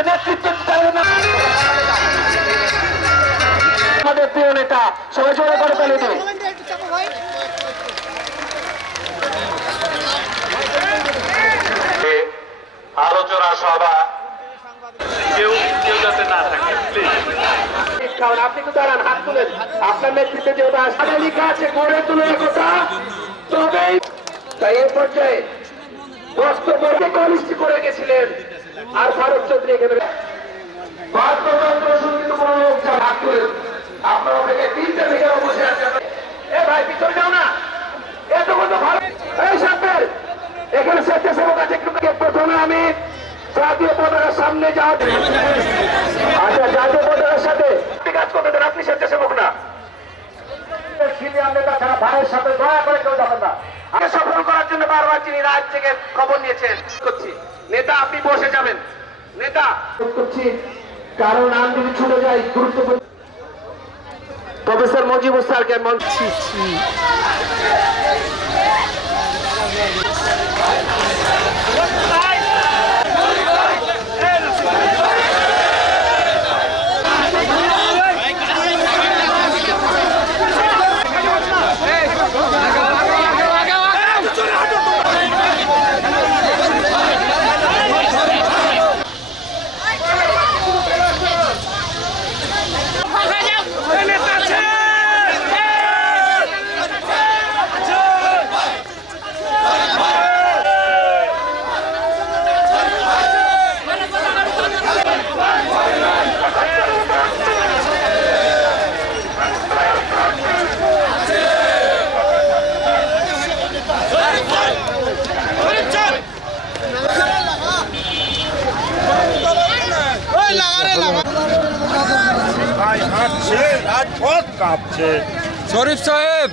আজকে নেতৃত্ব দিতে হবে না আমাদের প্রিয় নেতা সবাই জোরে করে তালি দিন। আলোচনা সভা কেউ কেউ যাতে না থাকে আপনি তো দাঁড়ান, হাত তুলেন। আপনার নেতৃত্বে যেহেতু আসলে লেখা আছে গড়ে তুলে কথা, তবেই তাই এই পর্যায়ে বস্তুবর্গে কনিষ্ঠ করে গেছিলেন। আর ফারুক চৌধুরী একেবারে বাদ্যযন্ত্র শুনতে কোনো লোক যা হাত তুলেন। আপনারা থেকে তিনটে থেকে বসে আছেন। এ ভাই পিছনে যাও না, এত কত ভালো এই সাথে এখানে স্বেচ্ছাসেবক আছে। একটু প্রথমে আমি জাতীয় পতাকার সামনে যাওয়া, আচ্ছা জাতীয় পতাকার সাথে কাজ করতে দেন। আপনি স্বেচ্ছাসেবক না, সিনিয়র নেতা ছাড়া ভাইয়ের সাথে দয়া করে কেউ যাবেন না। আগে সফল করার জন্য বারবার তিনি রাজ থেকে খবর নিয়েছেন। করছি নেতা আপনি বসে যাবেন। নেতা করছি কারণ আমি যদি ছুটে যাই গুরুত্বপূর্ণ প্রফেসর মজিবুর স্যারকে মঞ্চ শরীফ সাহেব